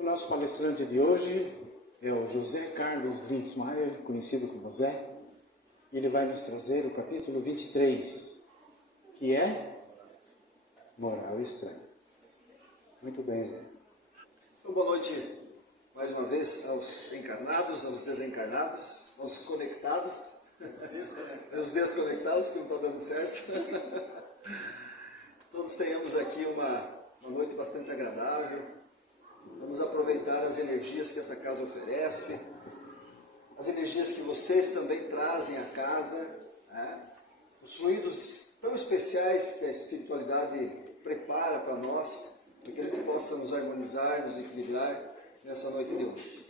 O nosso palestrante de hoje é o José Carlos Lindsmayer, conhecido como Zé. Ele vai nos trazer o capítulo 23, que é Moral Estranha. Muito bem, Zé. Então, boa noite mais uma vez aos encarnados, aos desencarnados, aos conectados, aos desconectados, porque não está dando certo. Todos tenhamos aqui uma noite bastante agradável. Vamos aproveitar as energias que essa casa oferece, as energias que vocês também trazem à casa, né? Os fluidos tão especiais que a espiritualidade prepara para nós, para que a gente possa nos harmonizar, nos equilibrar nessa noite de hoje.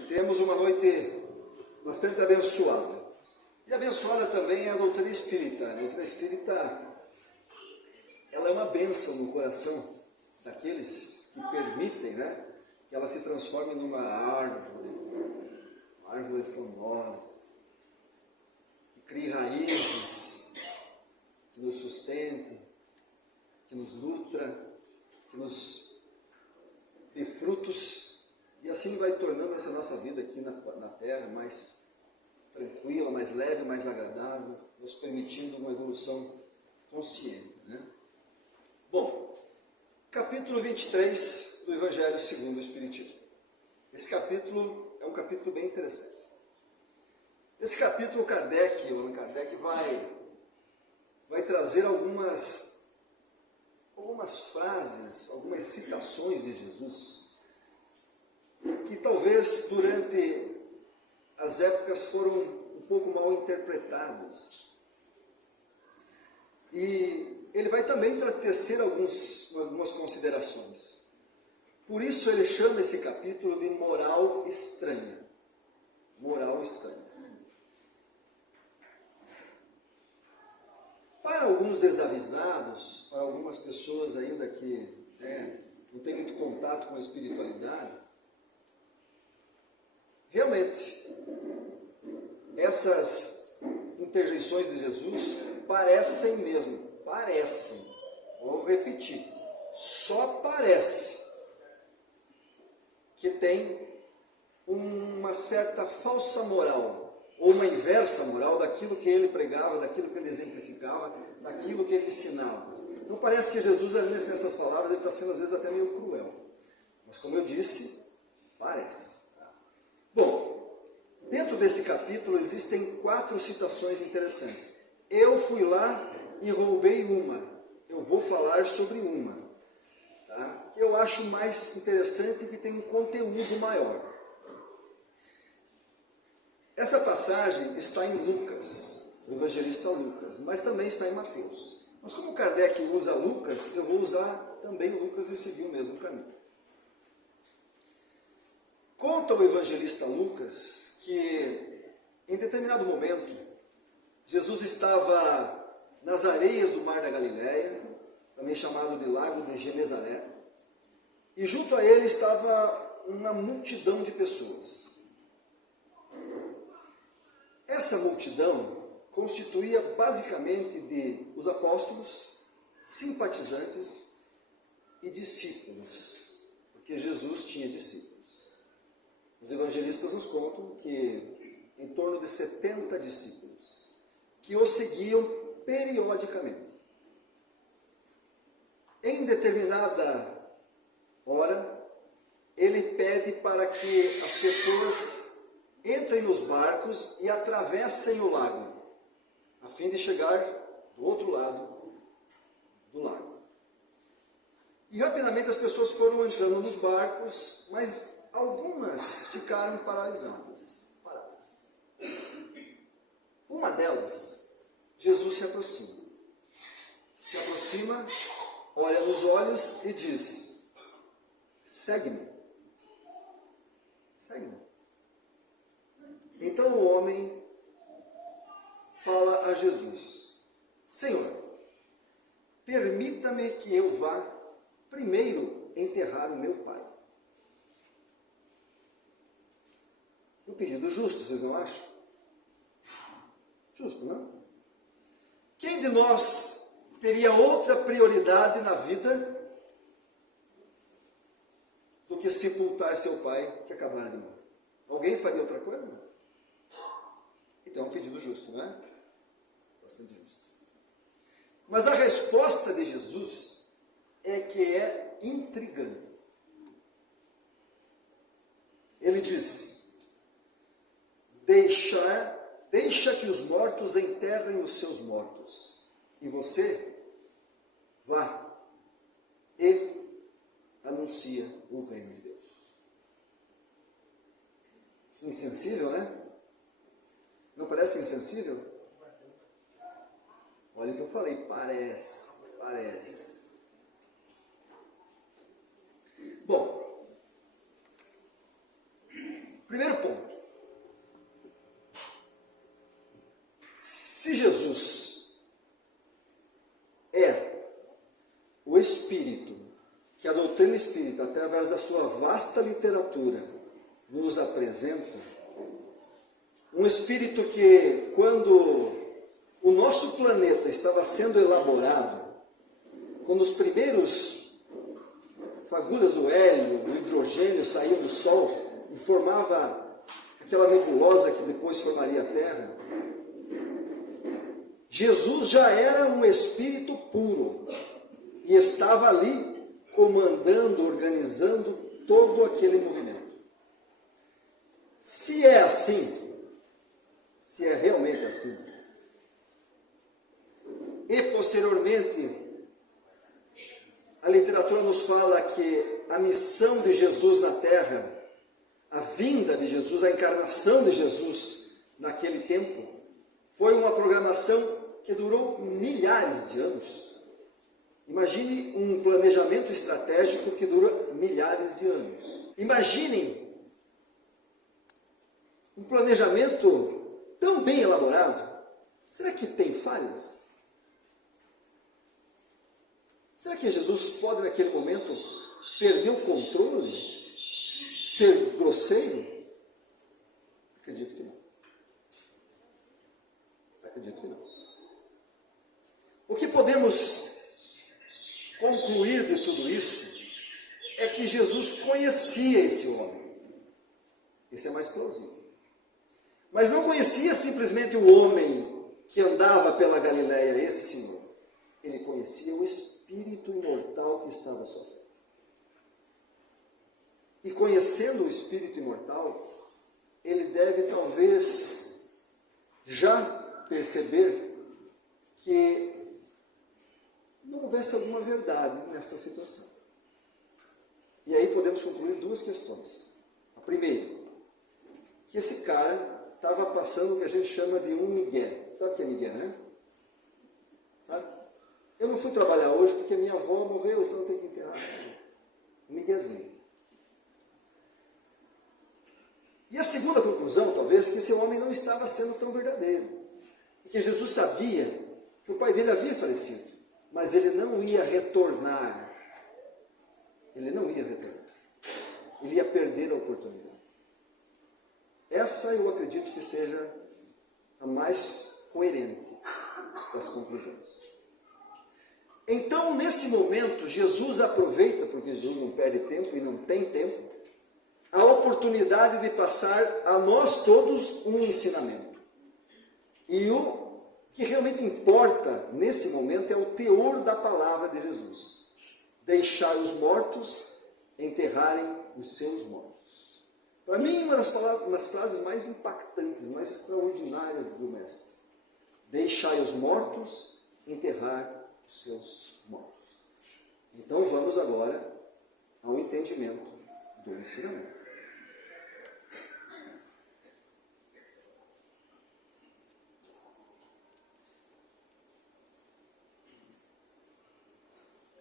E temos uma noite bastante abençoada. E abençoada também é a doutrina espírita. A doutrina espírita, ela é uma bênção no coração daqueles que permitem, né, que ela se transforme numa árvore frondosa, que crie raízes, que nos sustente, que nos nutra, que nos dê frutos, e assim vai tornando essa nossa vida aqui na Terra mais tranquila, mais leve, mais agradável, nos permitindo uma evolução consciente, né? Bom, capítulo 23 do Evangelho segundo o Espiritismo. Esse capítulo é um capítulo bem interessante. Esse capítulo, Allan Kardec vai trazer algumas frases, algumas citações de Jesus, que talvez durante as épocas foram um pouco mal interpretadas. E ele vai também tecer algumas considerações. Por isso ele chama esse capítulo de Moral Estranha. Moral Estranha. Para alguns desavisados, para algumas pessoas ainda que não têm muito contato com a espiritualidade, realmente, essas interjeições de Jesus parecem mesmo, vou repetir, só parece que tem uma certa falsa moral, ou uma inversa moral daquilo que ele pregava, daquilo que ele exemplificava, daquilo que ele ensinava. Então parece que Jesus, nessas palavras, ele está sendo às vezes até meio cruel. Mas como eu disse, parece. Bom, dentro desse capítulo existem 4 citações interessantes. Eu fui lá e roubei uma. Eu vou falar sobre uma, tá? Que eu acho mais interessante e que tem um conteúdo maior. Essa passagem está em Lucas, o evangelista Lucas, mas também está em Mateus. Mas como Kardec usa Lucas, eu vou usar também Lucas e seguir o mesmo caminho. Conta o evangelista Lucas que, em determinado momento, Jesus estava nas areias do Mar da Galileia, também chamado de Lago de Genezaré, e junto a ele estava uma multidão de pessoas. Essa multidão constituía basicamente de os apóstolos, simpatizantes e discípulos, porque Jesus tinha discípulos. Os evangelistas nos contam que em torno de 70 discípulos, que o seguiam periodicamente. Em determinada hora, ele pede para que as pessoas entrem nos barcos e atravessem o lago, a fim de chegar do outro lado do lago. E rapidamente as pessoas foram entrando nos barcos, mas algumas ficaram paradas. Uma delas, Jesus se aproxima, olha nos olhos e diz: segue-me. Então o homem fala a Jesus: Senhor, permita-me que eu vá primeiro enterrar o meu pai. Um pedido justo, vocês não acham? Justo, não? Quem de nós teria outra prioridade na vida que sepultar seu pai que acabara de morrer. Alguém faria outra coisa? Então é um pedido justo, não é? Bastante justo. Mas a resposta de Jesus é que é intrigante. Ele diz: deixa que os mortos enterrem os seus mortos, e você vá e anuncia o reino de Deus. Que insensível, né? Não parece insensível? Olha o que eu falei, parece. Bom, primeiro ponto. Se Jesus é o Espírito, que a doutrina espírita, através da sua vasta literatura, nos apresenta, um Espírito que, quando o nosso planeta estava sendo elaborado, quando os primeiros fagulhas do hélio, do hidrogênio saíam do Sol e formava aquela nebulosa que depois formaria a Terra, Jesus já era um Espírito puro e estava ali comandando, organizando todo aquele movimento. Se é assim, se é realmente assim, e posteriormente a literatura nos fala que a missão de Jesus na Terra, a vinda de Jesus, a encarnação de Jesus naquele tempo, foi uma programação que durou milhares de anos. Imagine um planejamento estratégico que dura milhares de anos. Imaginem um planejamento tão bem elaborado. Será que tem falhas? Será que Jesus pode, naquele momento, perder o controle? Ser grosseiro? Acredito que não. Acredito que não. O que podemos concluir de tudo isso é que Jesus conhecia esse homem. Esse é mais plausível. Mas não conhecia simplesmente o homem que andava pela Galileia, esse Senhor. Ele conhecia o Espírito imortal que estava à sua frente. E conhecendo o Espírito imortal, ele deve talvez já perceber que não houvesse alguma verdade nessa situação. E aí podemos concluir duas questões. A primeira, que esse cara estava passando o que a gente chama de um migué. Sabe o que é migué, né? Sabe? Eu não fui trabalhar hoje porque minha avó morreu, então eu tenho que enterrar. Um miguezinho. E a segunda conclusão, talvez, que esse homem não estava sendo tão verdadeiro. E que Jesus sabia que o pai dele havia falecido. Mas ele não ia retornar. Ele não ia retornar. Ele ia perder a oportunidade. Essa eu acredito que seja a mais coerente das conclusões. Então, nesse momento, Jesus aproveita, porque Jesus não perde tempo e não tem tempo, a oportunidade de passar a nós todos um ensinamento. E o que realmente importa nesse momento é o teor da palavra de Jesus. Deixar os mortos enterrarem os seus mortos. Para mim, uma das frases mais impactantes, mais extraordinárias do Mestre. Deixai os mortos enterrar os seus mortos. Então vamos agora ao entendimento do ensinamento.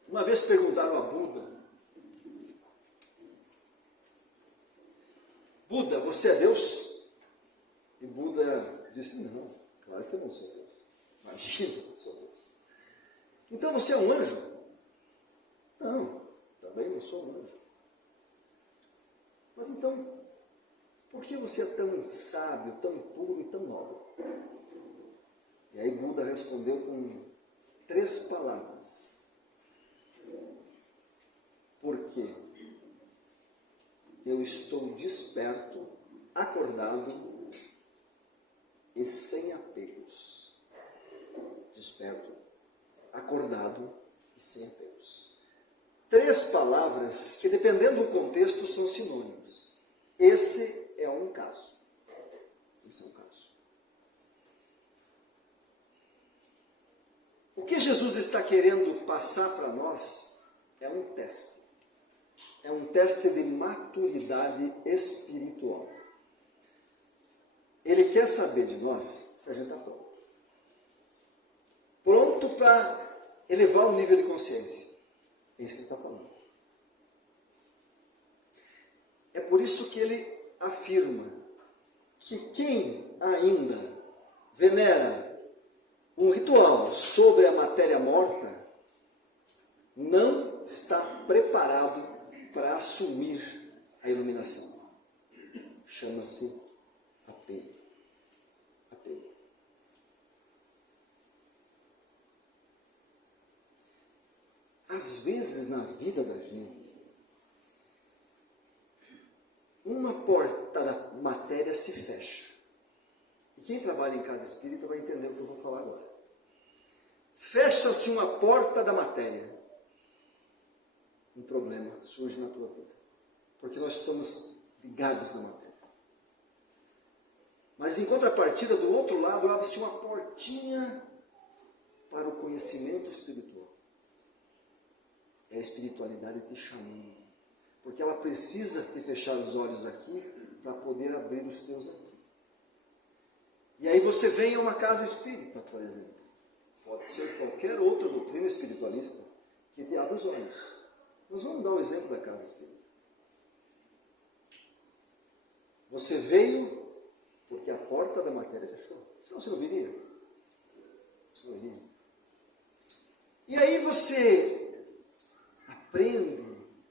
Uma vez perguntaram a Buda: Buda, você é Deus? E Buda disse: não, claro que eu não sou Deus. Imagina que eu sou Deus. Então você é um anjo? Não, também não sou um anjo. Mas então, por que você é tão sábio, tão puro e tão nobre? E aí Buda respondeu com 3 palavras. Por quê? eu estou desperto, acordado e sem apegos. Desperto, acordado e sem apegos. 3 palavras que, dependendo do contexto, são sinônimas. Esse é um caso. Esse é um caso. O que Jesus está querendo passar para nós é um teste. É um teste de maturidade espiritual. Ele quer saber de nós se a gente está pronto. Pronto para elevar o nível de consciência. É isso que ele está falando. É por isso que ele afirma que quem ainda venera um ritual sobre a matéria morta não está preparado para assumir a iluminação. Chama-se apego. Apego. Às vezes na vida da gente, uma porta da matéria se fecha. E quem trabalha em casa espírita vai entender o que eu vou falar agora. Fecha-se uma porta da matéria. Um problema surge na tua vida. Porque nós estamos ligados na matéria. Mas em contrapartida, do outro lado, abre-se uma portinha para o conhecimento espiritual. É a espiritualidade te chamando. Porque ela precisa te fechar os olhos aqui para poder abrir os teus aqui. E aí você vem a uma casa espírita, por exemplo. Pode ser qualquer outra doutrina espiritualista que te abre os olhos. Nós vamos dar o exemplo da casa espírita. Você veio porque a porta da matéria fechou. Senão você não viria. Não viria. E aí você aprende,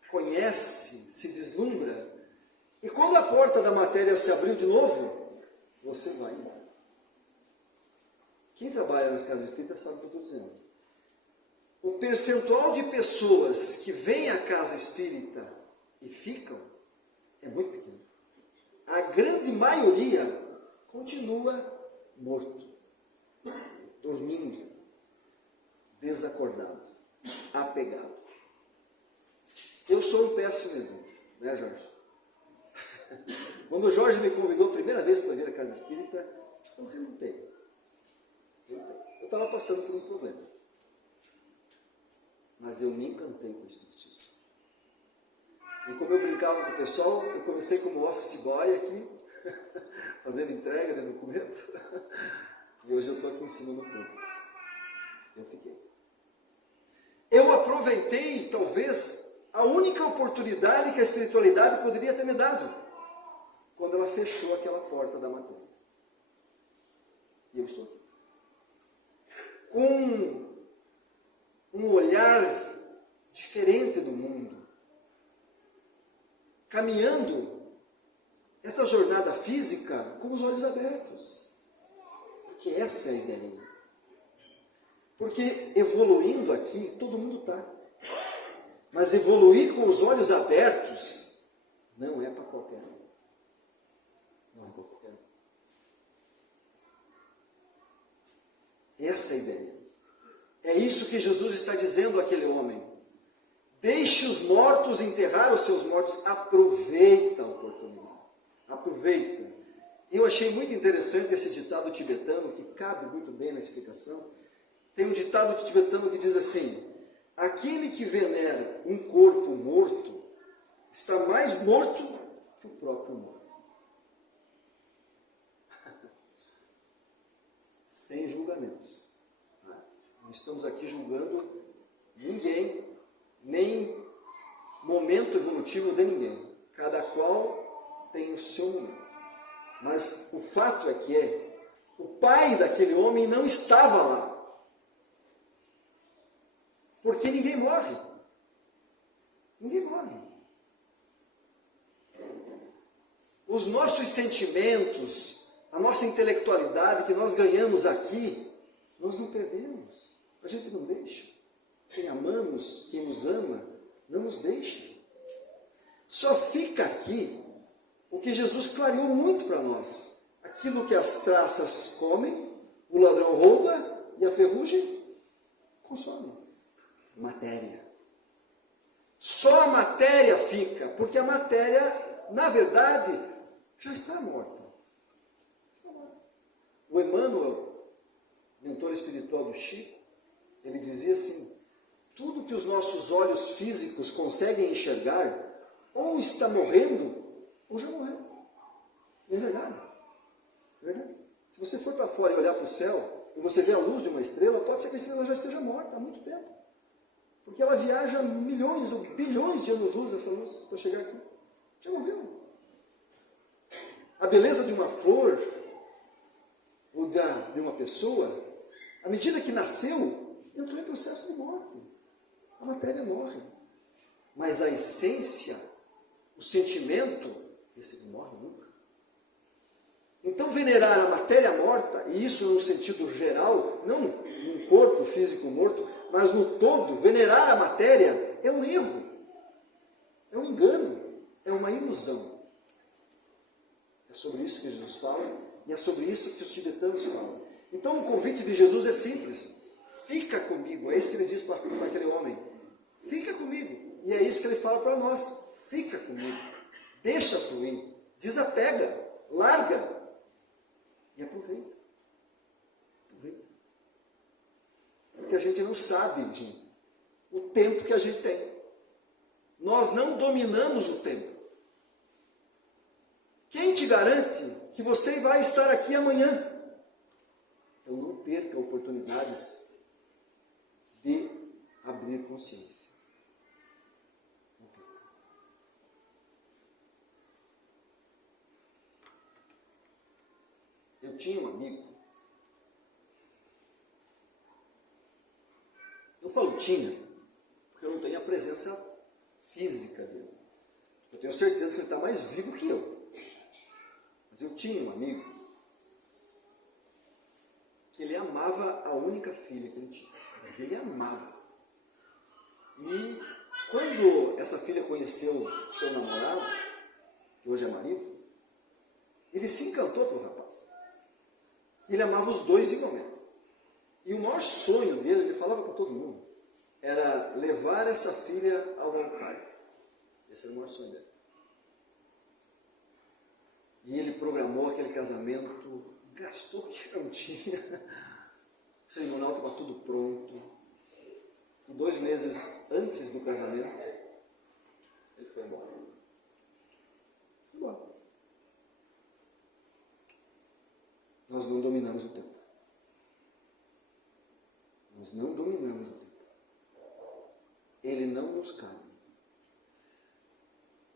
conhece, se deslumbra. E quando a porta da matéria se abriu de novo, você vai embora. Quem trabalha nas casas espíritas sabe o que eu estou dizendo. O percentual de pessoas que vêm à casa espírita e ficam é muito pequeno. A grande maioria continua morto, dormindo, desacordado, apegado. Eu sou um péssimo exemplo, né, Jorge? Quando o Jorge me convidou a primeira vez para vir à casa espírita, eu relutei. Eu estava passando por um problema. Mas eu me encantei com o espiritismo. E como eu brincava com o pessoal, eu comecei como office boy aqui, fazendo entrega de documento. E hoje eu estou aqui em cima do púlpito. Eu fiquei. Eu aproveitei, talvez, a única oportunidade que a espiritualidade poderia ter me dado, quando ela fechou aquela porta da matéria. E eu estou aqui. Com um olhar diferente do mundo, caminhando essa jornada física com os olhos abertos, porque essa é a ideia. Porque evoluindo aqui, todo mundo está, mas evoluir com os olhos abertos não é para qualquer um. Não é para qualquer um. Essa é a ideia. É isso que Jesus está dizendo àquele homem. Deixe os mortos enterrar os seus mortos. Aproveita a oportunidade. Aproveita. Eu achei muito interessante esse ditado tibetano, que cabe muito bem na explicação. Tem um ditado tibetano que diz assim: aquele que venera um corpo morto está mais morto que o próprio morto. Sem julgamento. Não estamos aqui julgando ninguém, nem momento evolutivo de ninguém. Cada qual tem o seu momento. Mas o fato é que o pai daquele homem não estava lá. Porque ninguém morre. Ninguém morre. Os nossos sentimentos, a nossa intelectualidade que nós ganhamos aqui, nós não perdemos. A gente não deixa. Quem amamos, quem nos ama, não nos deixa. Só fica aqui o que Jesus clareou muito para nós. Aquilo que as traças comem, o ladrão rouba e a ferrugem consome. Matéria. Só a matéria fica, porque a matéria, na verdade, já está morta. Está morta. O Emmanuel, mentor espiritual do Chico, ele dizia assim: tudo que os nossos olhos físicos conseguem enxergar, ou está morrendo, ou já morreu. E é verdade. É verdade. Se você for para fora e olhar para o céu, e você vê a luz de uma estrela, pode ser que a estrela já esteja morta há muito tempo. Porque ela viaja milhões ou bilhões de anos-luz, essa luz, para chegar aqui. Já morreu. A beleza de uma flor, ou de uma pessoa, à medida que nasceu, entrou em processo de morte. A matéria morre. Mas a essência, o sentimento, esse não morre nunca. Então, venerar a matéria morta, e isso no sentido geral, não num corpo físico morto, mas no todo, venerar a matéria é um erro, é um engano, é uma ilusão. É sobre isso que Jesus fala, e é sobre isso que os tibetanos falam. Então, o convite de Jesus é simples: fica comigo. É isso que ele diz para aquele homem: fica comigo. E é isso que ele fala para nós: fica comigo, deixa fluir, desapega, larga e aproveita. Aproveita. Porque a gente não sabe, gente, o tempo que a gente tem. Nós não dominamos o tempo. Quem te garante que você vai estar aqui amanhã? Então não perca oportunidades de abrir consciência. Não perca. Eu tinha um amigo. Eu falo tinha, porque eu não tenho a presença física dele. Eu tenho certeza que ele está mais vivo que eu. Mas eu tinha um amigo que ele amava a única filha que ele tinha. Mas ele amava. E quando essa filha conheceu o seu namorado, que hoje é marido, ele se encantou pelo rapaz. Ele amava os dois igualmente. E o maior sonho dele, ele falava para todo mundo, era levar essa filha ao altar. Esse era o maior sonho dele. E ele programou aquele casamento, gastou o que não tinha, o cerimonial estava tudo pronto. E 2 meses antes do casamento, ele foi embora. Foi embora. Nós não dominamos o tempo. Nós não dominamos o tempo. Ele não nos cabe.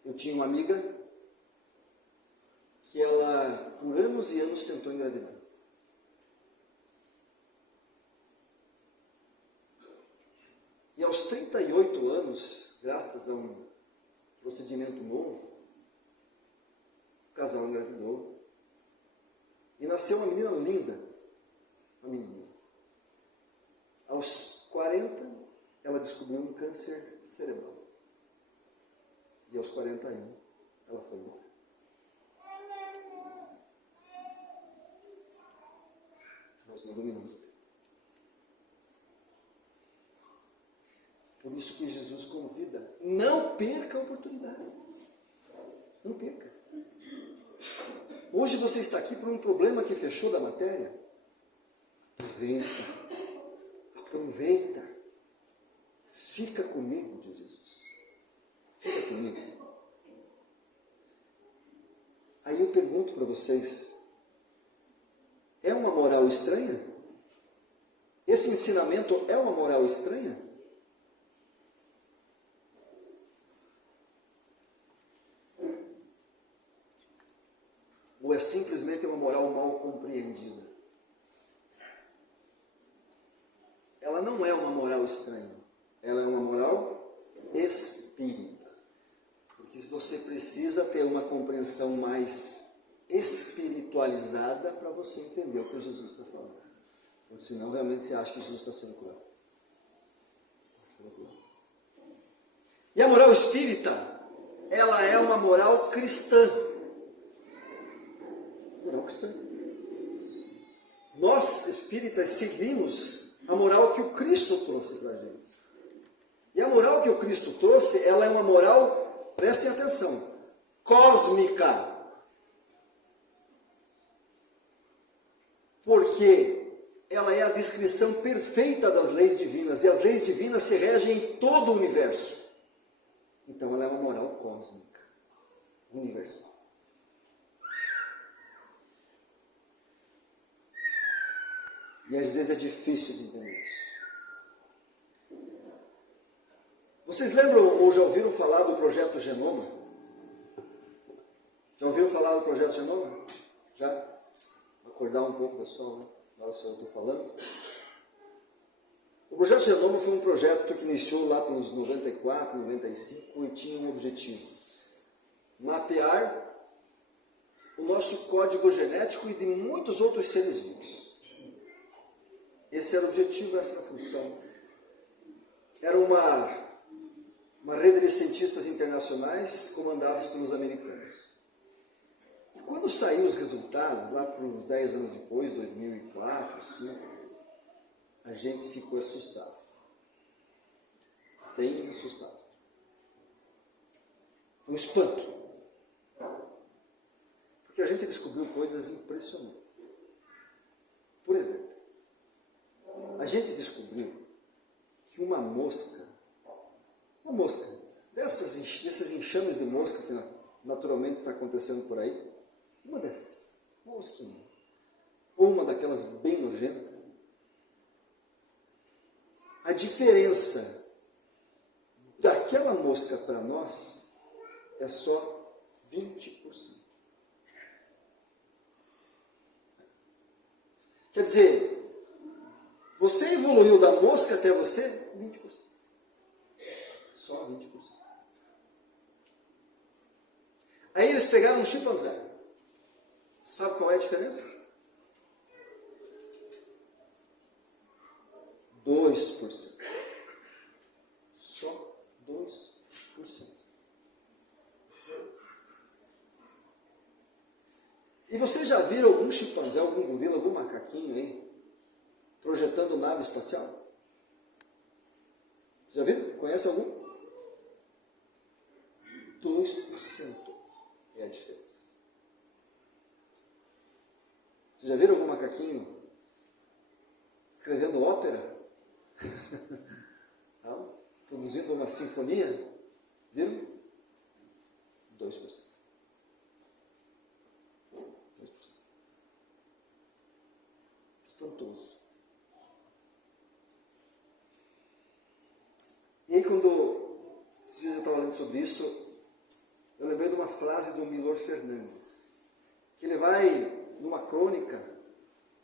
Eu tinha uma amiga que ela, por anos e anos, tentou engravidar. E aos 38 anos, graças a um procedimento novo, o casal engravidou. E nasceu uma menina linda. Uma menina. Aos 40, ela descobriu um câncer cerebral. E aos 41, ela foi embora. Nós não dominamos o tempo. Por isso que Jesus convida: não perca a oportunidade. Não perca. Hoje você está aqui por um problema que fechou da matéria. Aproveita. Aproveita. Fica comigo, diz Jesus. Fica comigo. Aí eu pergunto para vocês: é uma moral estranha? Esse ensinamento é uma moral estranha? Ou é simplesmente uma moral mal compreendida? Ela não é uma moral estranha. Ela é uma moral espírita. Porque você precisa ter uma compreensão mais espiritualizada para você entender o que Jesus está falando. Porque senão realmente você acha que Jesus está sendo cruel. E a moral espírita, ela uma moral cristã. Moral cristã. Nós, espíritas, seguimos a moral que o Cristo trouxe para a gente. E a moral que o Cristo trouxe, ela é uma moral, prestem atenção, cósmica. Porque ela é a descrição perfeita das leis divinas, e as leis divinas se regem em todo o universo. Então ela é uma moral cósmica, universal. E às vezes é difícil de entender isso. Vocês lembram ou já ouviram falar do projeto Genoma? Já ouviram falar do projeto Genoma? Já? Acordar um pouco, pessoal, né? Agora só eu estou falando. O projeto Genoma foi um projeto que iniciou lá pelos 94, 95 e tinha um objetivo: mapear o nosso código genético e de muitos outros seres vivos. Esse era o objetivo, essa era a função. Era uma rede de cientistas internacionais comandados pelos americanos. E quando saiu os resultados, lá por uns 10 anos depois, 2004, 2005, a gente ficou assustado. Bem assustado. Um espanto. Porque a gente descobriu coisas impressionantes. Por exemplo, a gente descobriu que uma mosca desses enxames de mosca que naturalmente está acontecendo por aí, uma dessas, uma mosquinha, ou uma daquelas bem nojentas, a diferença daquela mosca para nós é só 20%. Quer dizer, você evoluiu da mosca até você 20%. Só 20%. Aí eles pegaram um chimpanzé. Sabe qual é a diferença? 2%. Só 2%. E vocês já viram algum chimpanzé, algum gorila, algum macaquinho aí projetando nave espacial? Você já viram? Conhece algum? 2% é a diferença. Vocês já viram algum macaquinho escrevendo ópera? Não? Produzindo uma sinfonia? Viram? 2%. Espantoso. E aí quando esses dias eu estava lendo sobre isso, eu lembrei de uma frase do Milor Fernandes, que ele vai, numa crônica,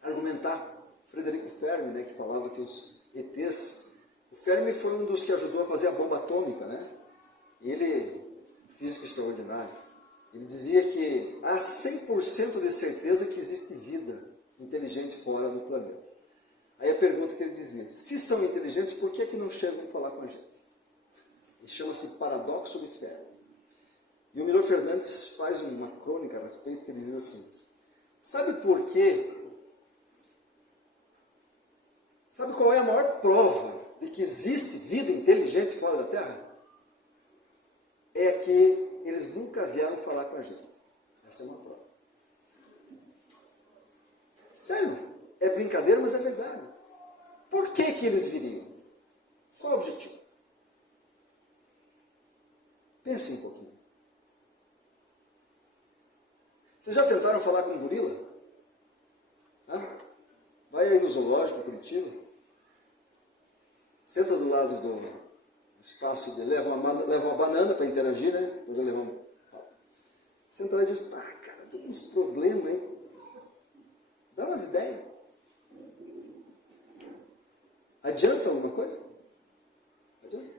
argumentar, Frederico Fermi, né, que falava que os ETs, o Fermi foi um dos que ajudou a fazer a bomba atômica, né? Ele, físico extraordinário, ele dizia que há 100% de certeza que existe vida inteligente fora do planeta. Aí a pergunta que ele dizia: se são inteligentes, por que não chegam a falar com a gente? Ele chama-se paradoxo de Fermi. E o Milor Fernandes faz uma crônica a respeito que ele diz assim: sabe por quê? Sabe qual é a maior prova de que existe vida inteligente fora da Terra? É que eles nunca vieram falar com a gente. Essa é uma prova. Sério, é brincadeira, mas é verdade. Por que eles viriam? Qual é o objetivo? Pense um pouquinho. Vocês já tentaram falar com um gorila? Vai aí no zoológico, Curitiba. Senta do lado do espaço dele, leva uma banana para interagir, né? Depois levar um pau. Senta lá e diz: cara, tô com uns problemas, hein? Dá umas ideias. Adianta alguma coisa? Adianta.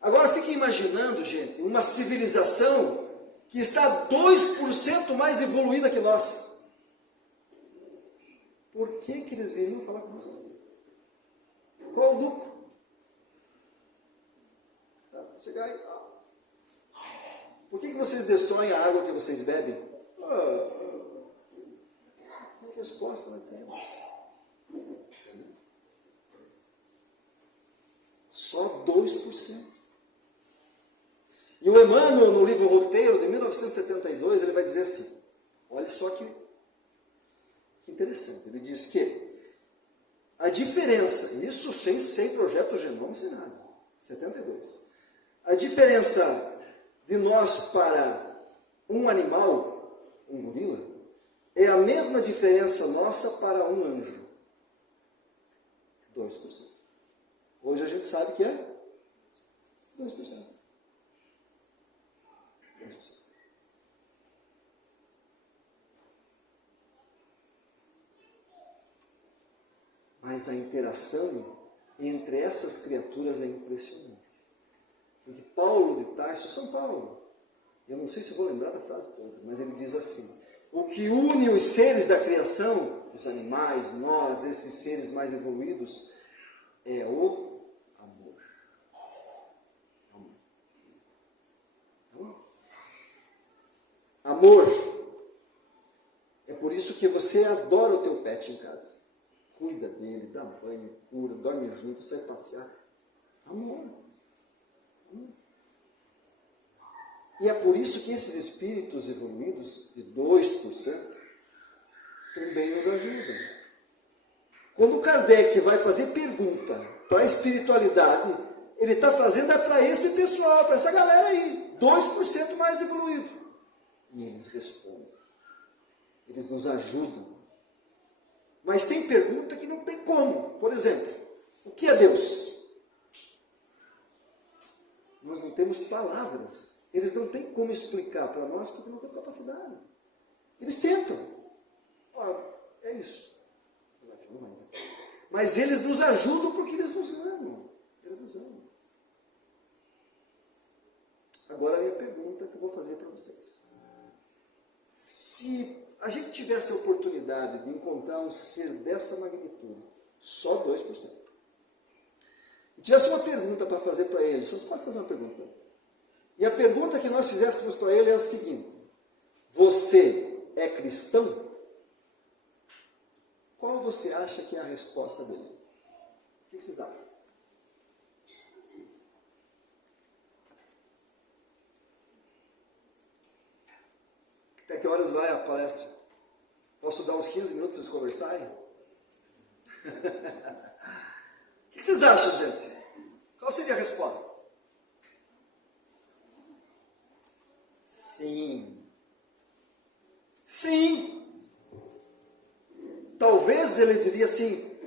Agora fiquem imaginando, gente, uma civilização que está 2% mais evoluída que nós. Por que eles viriam falar com nós? Qual o lucro? chegar e... Por que vocês destroem a água que vocês bebem? Que resposta nós temos? Só 2%. E o Emmanuel, no livro Roteiro, de 1972, ele vai dizer assim, olha só que interessante, ele diz que a diferença, isso sem projeto genoma, sem nada, 72, a diferença de nós para um animal, um gorila, é a mesma diferença nossa para um anjo, 2%. Hoje a gente sabe que é 2%. 2%. Mas a interação entre essas criaturas é impressionante. Porque Paulo de Tarso, São Paulo, eu não sei se vou lembrar da frase toda, mas ele diz assim, o que une os seres da criação, os animais, nós, esses seres mais evoluídos, é o amor. Amor. É por isso que você adora o teu pet em casa. Cuida dele, dá banho, cura, dorme junto, sai passear. Amor. E é por isso que esses espíritos evoluídos, de 2%, também nos ajudam. Quando Kardec vai fazer pergunta para a espiritualidade, ele está fazendo para esse pessoal, para essa galera aí, 2% mais evoluído. E eles respondem. Eles nos ajudam. Mas tem pergunta que não tem como. Por exemplo, o que é Deus? Nós não temos palavras. Eles não têm como explicar para nós porque não tem capacidade. Eles tentam. É isso. Mas eles nos ajudam porque eles nos amam. Eles nos amam. Agora a minha pergunta que eu vou fazer para vocês. Se a gente tivesse a oportunidade de encontrar um ser dessa magnitude, só 2%, e tivesse uma pergunta para fazer para ele, só você pode fazer uma pergunta. E a pergunta que nós fizéssemos para ele é a seguinte: você é cristão? Qual você acha que é a resposta dele? O que vocês acham? Até que horas vai a palestra? Posso dar uns 15 minutos para eles conversarem? O que vocês acham, gente? Qual seria a resposta? Sim. Sim. Talvez ele diria assim,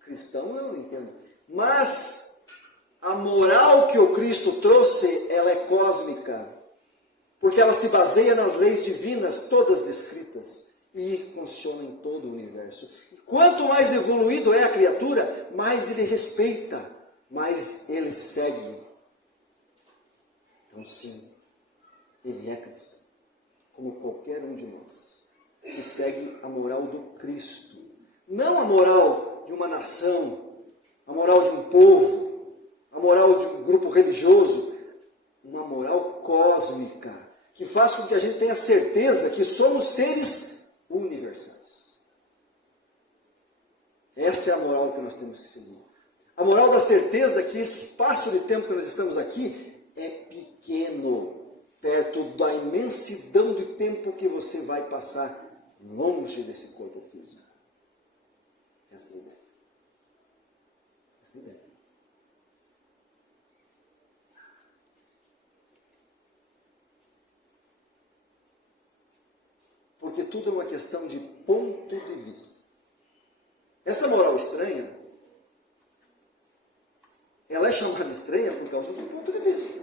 cristão eu não entendo, mas a moral que o Cristo trouxe, ela é cósmica, porque ela se baseia nas leis divinas, todas descritas, e funciona em todo o universo. E quanto mais evoluído é a criatura, mais ele respeita, mais ele segue. Então sim, ele é cristão, como qualquer um de nós, que segue a moral do Cristo. Não a moral de uma nação, a moral de um povo, a moral de um grupo religioso, uma moral cósmica, que faz com que a gente tenha certeza que somos seres universais. Essa é a moral que nós temos que seguir. A moral da certeza que esse espaço de tempo que nós estamos aqui é pequeno, perto da imensidão de tempo que você vai passar longe desse corpo físico. Essa é a ideia. Essa é a ideia. Porque tudo é uma questão de ponto de vista. Essa moral estranha, ela é chamada estranha por causa do ponto de vista.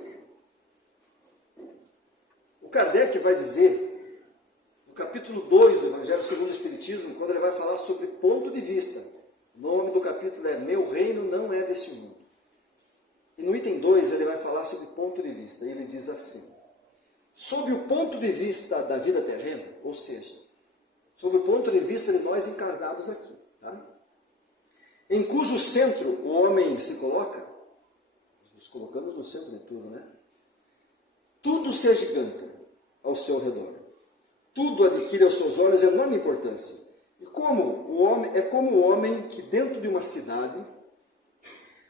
O Kardec vai dizer, no capítulo 2 do Evangelho segundo o Espiritismo, quando ele vai falar sobre ponto de vista, o nome do capítulo é Meu Reino Não É Deste Mundo. E no item 2 ele vai falar sobre ponto de vista, e ele diz assim: sob o ponto de vista da vida terrena, ou seja, sob o ponto de vista de nós encarnados aqui, tá? Em cujo centro o homem se coloca, os nos colocamos no centro de tudo, né? Tudo se agiganta ao seu redor. Tudo adquire aos seus olhos enorme importância. E como o homem que dentro de uma cidade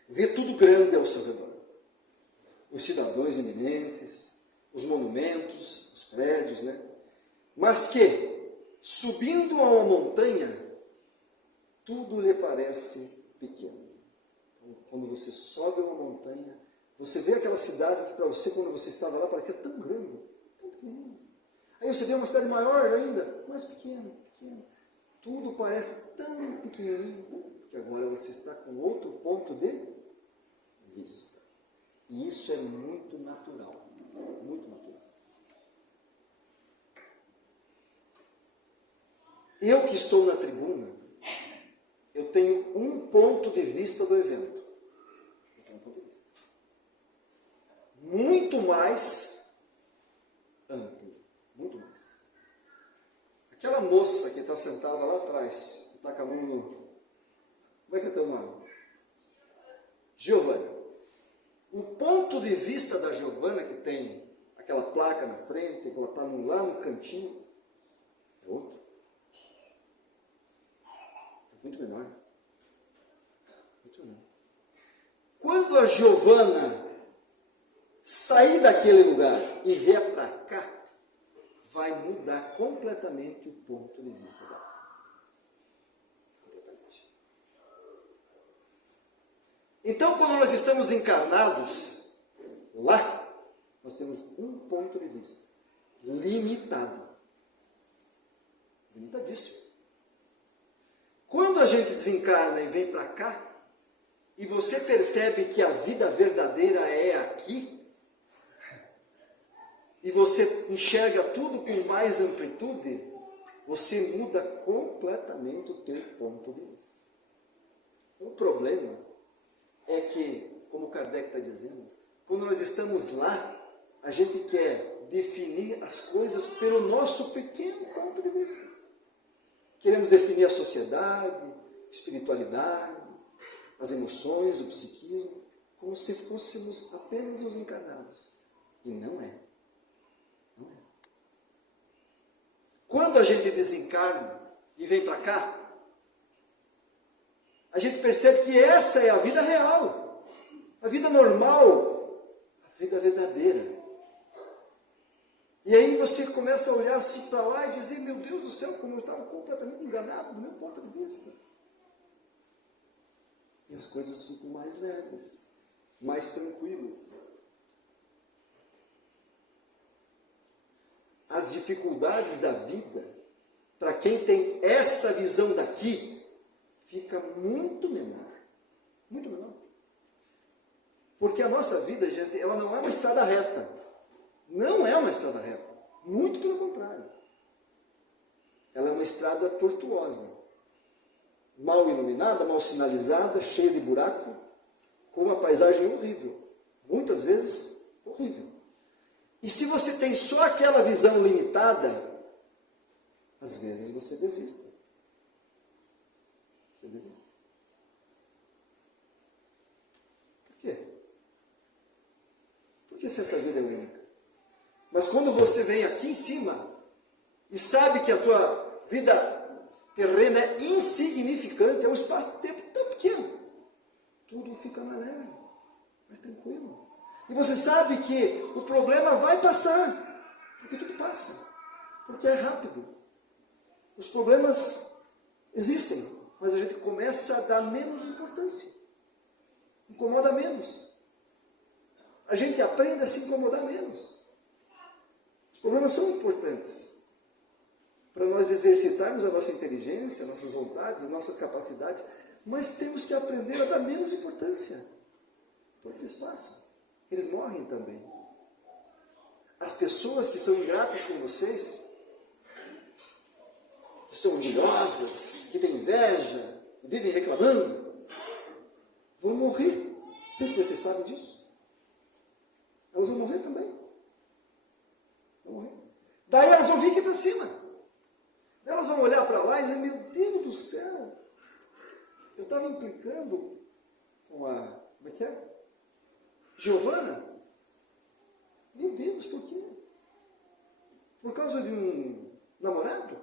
vê tudo grande ao seu redor. Os cidadãos eminentes, os monumentos, os prédios, né? Mas que, subindo a uma montanha, tudo lhe parece pequeno. Então, quando você sobe uma montanha, você vê aquela cidade que para você, quando você estava lá, parecia tão grande, tão pequenininha. Aí você vê uma cidade maior ainda, mais pequena, pequena. Tudo parece tão pequenininho, que agora você está com outro ponto de vista. E isso é muito natural, muito natural. Eu que estou na tribuna, eu tenho um ponto de vista do evento. Eu tenho um ponto de vista. Muito mais amplo, muito mais. Aquela moça que está sentada lá atrás, que está com a mão no... Como é que é teu nome? Giovana. O ponto de vista da Giovana, que tem aquela placa na frente, que ela está lá no cantinho, é outro. É muito menor. Muito menor. Quando a Giovana sair daquele lugar e vier para cá, vai mudar completamente o ponto de vista dela. Completamente. Então, quando nós estamos encarnados, lá, nós temos um ponto de vista. Limitado. Limitadíssimo. Quando a gente desencarna e vem para cá, e você percebe que a vida verdadeira é aqui, e você enxerga tudo com mais amplitude, você muda completamente o teu ponto de vista. O problema é que, como Kardec está dizendo, quando nós estamos lá, a gente quer definir as coisas pelo nosso pequeno ponto de vista. Queremos definir a sociedade, a espiritualidade, as emoções, o psiquismo, como se fôssemos apenas os encarnados. E não é. Quando a gente desencarna e vem para cá, a gente percebe que essa é a vida real, a vida normal, a vida verdadeira. E aí você começa a olhar assim para lá e dizer, meu Deus do céu, como eu estava completamente enganado do meu ponto de vista. E as coisas ficam mais leves, mais tranquilas. As dificuldades da vida, para quem tem essa visão daqui, fica muito menor. Muito menor. Porque a nossa vida, gente, ela não é uma estrada reta. Não é uma estrada reta. Muito pelo contrário. Ela é uma estrada tortuosa. Mal iluminada, mal sinalizada, cheia de buraco, com uma paisagem horrível. Muitas vezes, horrível. E se você tem só aquela visão limitada, às vezes você desiste. Você desiste. Por quê? Porque se essa vida é única. Mas quando você vem aqui em cima e sabe que a tua vida terrena é insignificante, é um espaço de tempo tão pequeno, tudo fica mais leve, mais tranquilo. E você sabe que o problema vai passar, porque tudo passa, porque é rápido. Os problemas existem, mas a gente começa a dar menos importância, incomoda menos. A gente aprende a se incomodar menos. Os problemas são importantes para nós exercitarmos a nossa inteligência, as nossas vontades, as nossas capacidades, mas temos que aprender a dar menos importância, porque eles passam. Eles morrem também. As pessoas que são ingratas com vocês, que são orgulhosas, que têm inveja, que vivem reclamando, vão morrer. Não sei se vocês sabem disso. Elas vão morrer também. Vão morrer. Daí elas vão vir aqui para cima. Elas vão olhar para lá e dizer, meu Deus do céu, eu estava implicando com a... Como é que é? Giovana? Meu Deus, por quê? Por causa de um namorado?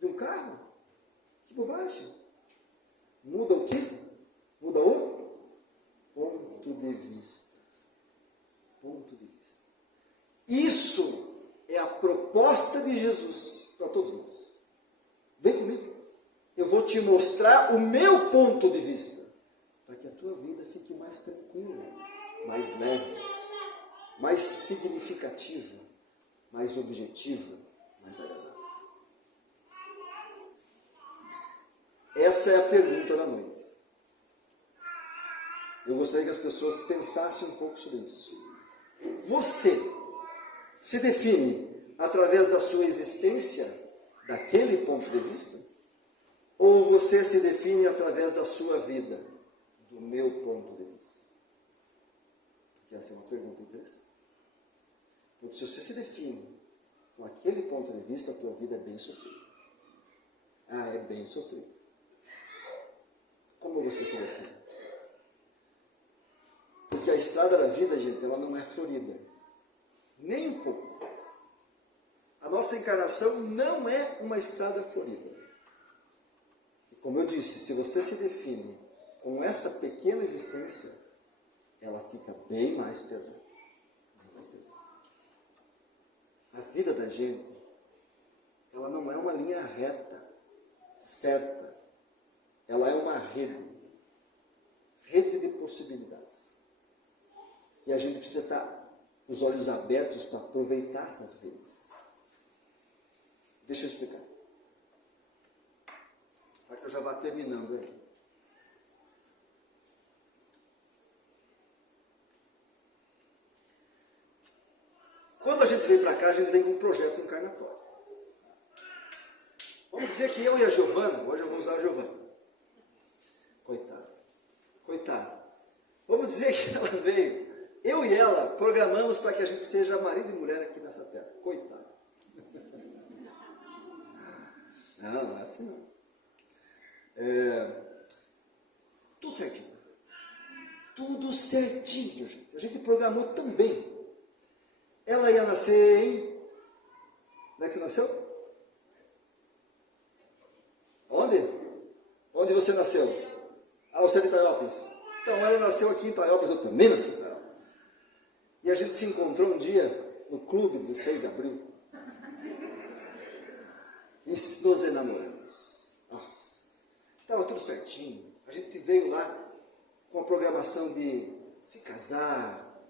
De um carro? Que bobagem. Muda o quê? Muda o ponto de vista. Ponto de vista. Isso é a proposta de Jesus para todos nós. Vem comigo. Eu vou te mostrar o meu ponto de vista, para que a tua vida fique mais tranquila, mais leve, mais significativa, mais objetiva, mais agradável. Essa é a pergunta da noite. Eu gostaria que as pessoas pensassem um pouco sobre isso. Você se define através da sua existência, daquele ponto de vista? Ou você se define através da sua vida, do meu ponto de vista? Porque essa é uma pergunta interessante. Porque se você se define com aquele ponto de vista, a tua vida é bem sofrida. Ah, é bem sofrida. Como você se define? Porque a estrada da vida, gente, ela não é florida. Nem um pouco. A nossa encarnação não é uma estrada florida. Como eu disse, se você se define com essa pequena existência, ela fica bem mais pesada. Bem mais pesada. A vida da gente, ela não é uma linha reta, certa. Ela é uma rede. Rede de possibilidades. E a gente precisa estar com os olhos abertos para aproveitar essas redes. Deixa eu explicar. Para que eu já vá terminando aí. Quando a gente vem para cá, a gente vem com um projeto encarnatório. Vamos dizer que eu e a Giovana, hoje eu vou usar a Giovana. Coitada. Vamos dizer que ela veio, eu e ela programamos para que a gente seja marido e mulher aqui nessa terra. Coitada. Não é assim não. Tudo certinho. Tudo certinho, gente. A gente programou também. Ela ia nascer em... Onde é que você nasceu? Onde? Onde você nasceu? Ah, você é de Itaiópolis. Então, ela nasceu aqui em Itaiópolis, eu também nasci em Itaiópolis. E a gente se encontrou um dia no clube, 16 de abril. E nos enamoramos. Nossa, estava tudo certinho. A gente veio lá com a programação de se casar,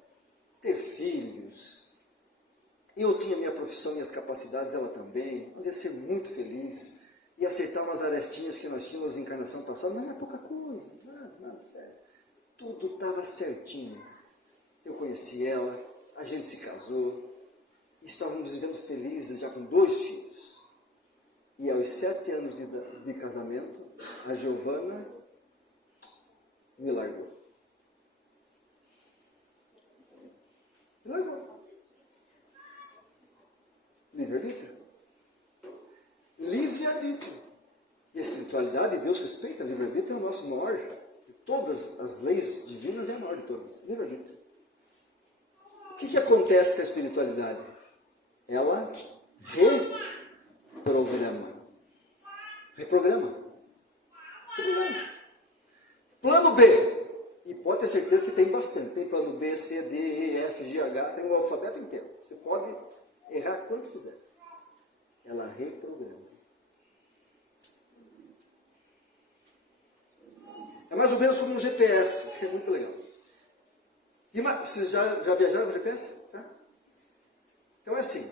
ter filhos. Eu tinha minha profissão, minhas capacidades, ela também. Nós ia ser muito feliz. Ia acertar umas arestinhas que nós tínhamos na encarnação passada, não era pouca coisa, nada sério. Tudo estava certinho. Eu conheci ela, a gente se casou, e estávamos vivendo felizes, já com 2 filhos. E aos 7 anos de casamento, a Giovana me largou. Me largou. Livre-arbítrio. Livre-arbítrio. E a espiritualidade, Deus respeita, livre-arbítrio é o nosso maior, de todas as leis divinas é a maior de todas, livre-arbítrio. O que acontece com a espiritualidade? Ela reprograma. Reprograma. Plano B. E pode ter certeza que tem bastante. Tem plano B, C, D, E, F, G, H, tem o alfabeto inteiro. Você pode errar quanto quiser. Ela reprograma. É mais ou menos como um GPS, que é muito legal. Vocês já viajaram com GPS? Tá? Então é assim,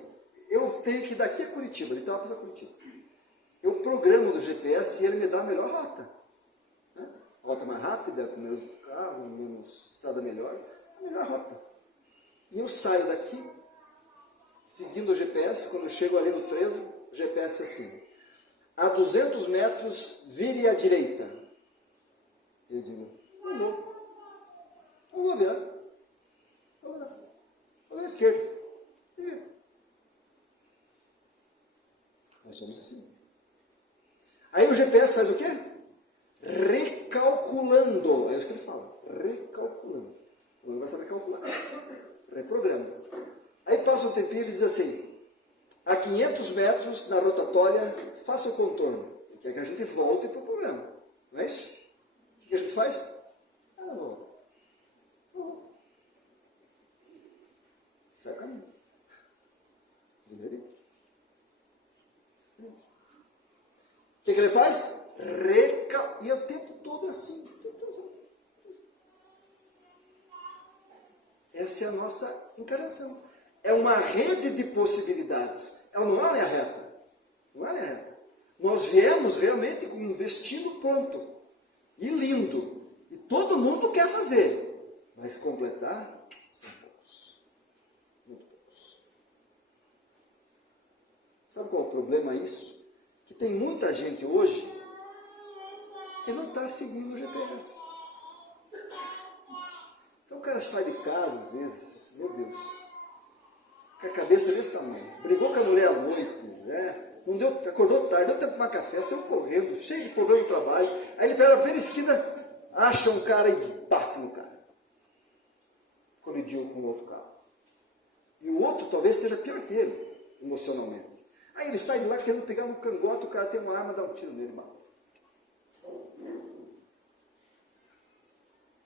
eu tenho que ir daqui a Curitiba, de Itaiópolis a Curitiba. Eu programo no GPS e ele me dá a melhor rota. Né? A rota mais rápida, com menos carro, menos estrada melhor, a melhor rota. E eu saio daqui, seguindo o GPS, quando eu chego ali no trevo, o GPS é assim, a 200 metros, vire à direita. Eu digo, não vou virar. Vou à esquerda. Nós somos assim. Aí o GPS faz o quê? Recalculando. É isso que ele fala. Recalculando. O negócio vai calcular. Reprograma. Aí passa um tempinho e ele diz assim, a 500 metros na rotatória, faça o contorno. Ele quer que a gente volte para o programa. Não é isso? O que a gente faz? Ela volta. Sai o caminho. Primeiro. O que ele faz? E é o tempo todo assim. Essa é a nossa encarnação. É uma rede de possibilidades. Ela não é linha reta. Não é linha reta. Nós viemos realmente com um destino pronto. E lindo. E todo mundo quer fazer. Mas completar, são poucos. Muito poucos. Sabe qual é o problema isso? Que tem muita gente hoje que não está seguindo o GPS. Então o cara sai de casa, às vezes, meu Deus, com a cabeça desse tamanho, brigou com a mulher à noite, né? Não deu, acordou tarde, deu tempo de tomar café, saiu correndo, cheio de problema no trabalho, aí ele pega a primeira esquina, acha um cara e bate no cara. Colidiu com o outro carro. E o outro talvez esteja pior que ele, emocionalmente. Aí ele sai de lá querendo pegar no cangote, o cara tem uma arma, dá um tiro nele, mata.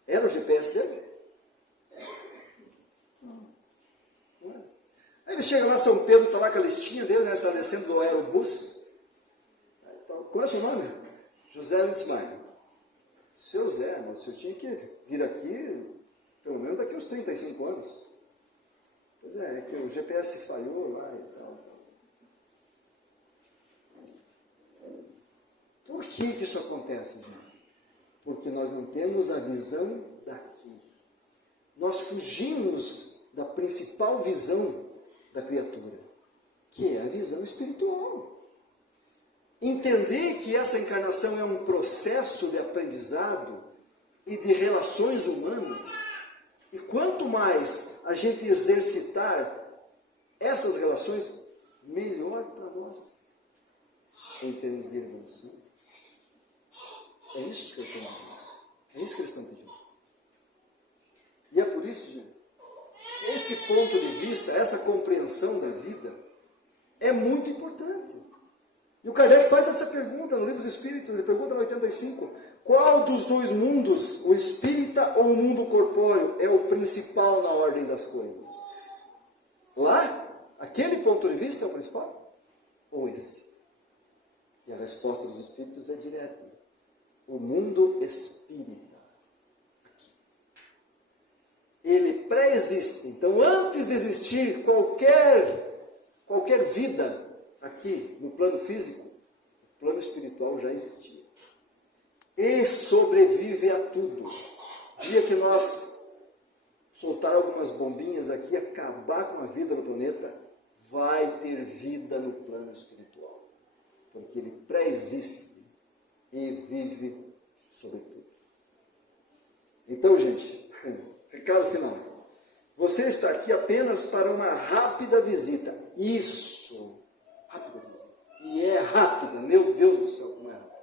Era o GPS dele? Aí ele chega lá, São Pedro, está lá com a listinha dele, né? Ele está descendo do aerobus. Qual é o seu nome? José Lindsmeyer. Seu Zé, mas o senhor tinha que vir aqui, pelo menos daqui uns 35 anos. Pois é que o GPS falhou lá e tal. Por que isso acontece, gente? Porque nós não temos a visão daqui. Nós fugimos da principal visão da criatura, que é a visão espiritual. Entender que essa encarnação é um processo de aprendizado e de relações humanas, e quanto mais a gente exercitar essas relações, melhor para nós, em termos de evolução. É isso que eu estou dizendo. É isso que eles estão pedindo. E é por isso, gente, esse ponto de vista, essa compreensão da vida, é muito importante. E o Kardec faz essa pergunta no Livro dos Espíritos, ele pergunta no 85, qual dos dois mundos, o espírita ou o mundo corpóreo, é o principal na ordem das coisas? Lá, aquele ponto de vista é o principal? Ou esse? E a resposta dos Espíritos é direta. O mundo espírita. Aqui. Ele pré-existe. Então, antes de existir qualquer vida aqui no plano físico, o plano espiritual já existia. E sobrevive a tudo. Dia que nós soltar algumas bombinhas aqui, acabar com a vida no planeta, vai ter vida no plano espiritual. Porque ele pré-existe e vive sobre tudo. Então, gente, recado final. Você está aqui apenas para uma rápida visita. Isso, rápida visita. E é rápida, meu Deus do céu, como é rápida.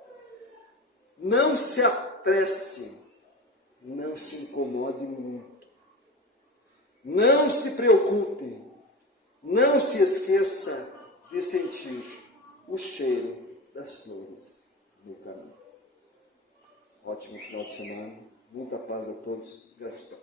Não se apresse, não se incomode muito. Não se preocupe, não se esqueça de sentir o cheiro das flores no caminho. Ótimo final de semana, muita paz a todos, gratidão.